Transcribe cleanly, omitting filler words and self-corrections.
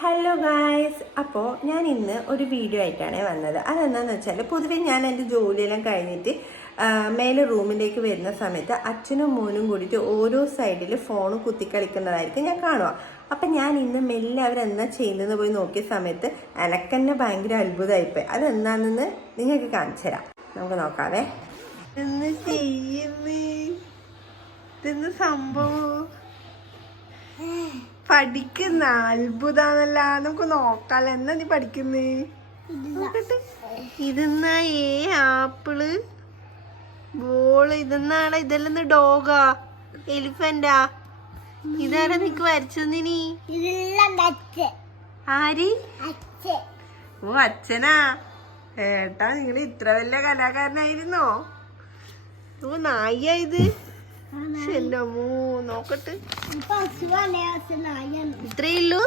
Hello guys, അപ്പോൾ ഞാൻ ഇന്ന് ഒരു വീഡിയോ ആയിട്ടാണ് വന്നത്. അതെന്താണെന്ന് വെച്ചാൽ പൊതുവെ ഞാൻ എൻ്റെ ജോലിയെല്ലാം കഴിഞ്ഞിട്ട് മേലെ റൂമിലേക്ക് വരുന്ന സമയത്ത് അച്ഛനും മോനും കൂടിയിട്ട് ഓരോ സൈഡിൽ ഫോൺ കുത്തിക്കളിക്കുന്നതായിരിക്കും ഞാൻ കാണുക. അപ്പം ഞാൻ ഇന്ന് മെല്ലെ അവരെന്താ ചെയ്യുന്നതെന്ന് പോയി നോക്കിയ സമയത്ത് എനക്കെന്നെ ഭയങ്കര അത്ഭുതമായിപ്പോയി. അതെന്താണെന്ന് നിങ്ങൾക്ക് കാണിച്ചു തരാം. നമുക്ക് നോക്കാവേ. ഇന്ന് ചെയ്യുന്നേ ഇതെന്ന് സംഭവം പഠിക്കുന്ന അത്ഭുതാന്നല്ല. നമുക്ക് നോക്കാലോ. എന്നാ നീ പഠിക്കുന്നേ? ഇതെന്നാ ആപ്പിള് ബോള്. ഇതെന്നാടാ? ഇതെല്ലാം ഡോഗാ എലിഫന്റാ? ഇതാരാ നിനക്ക് വരച്ചതിനി? ആര്? ഓ അച്ഛനാ. ഏട്ടാ നിങ്ങൾ ഇത്ര വലിയ കലാകാരനായിരുന്നോ? ഓ നായ ഇത്. നോക്കട്ടെ, ഇത്രേ ഉള്ളൂ.